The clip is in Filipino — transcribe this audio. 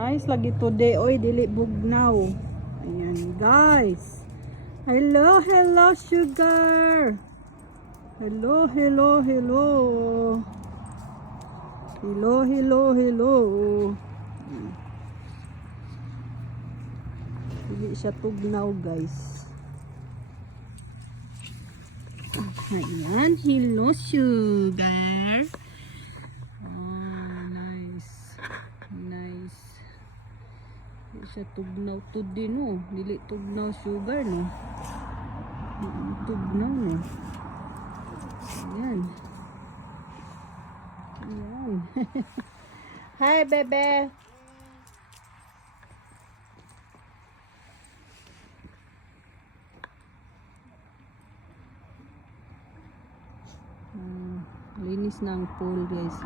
Nice lagi today. Oy, dili bugnaw. Ayan, guys. Hello, hello, sugar. Hello, hello, hello. Hello, hello, hello. Dili siya tugnaw, guys. Ayan, hello, sugar. Oh, nice. Nice. Dili siya tugnaw to din, no. Dili tugnaw sugar, no. Dili tugnaw, no. Ayan. Ayan. Hi, bebe. Linis ng pool, guys.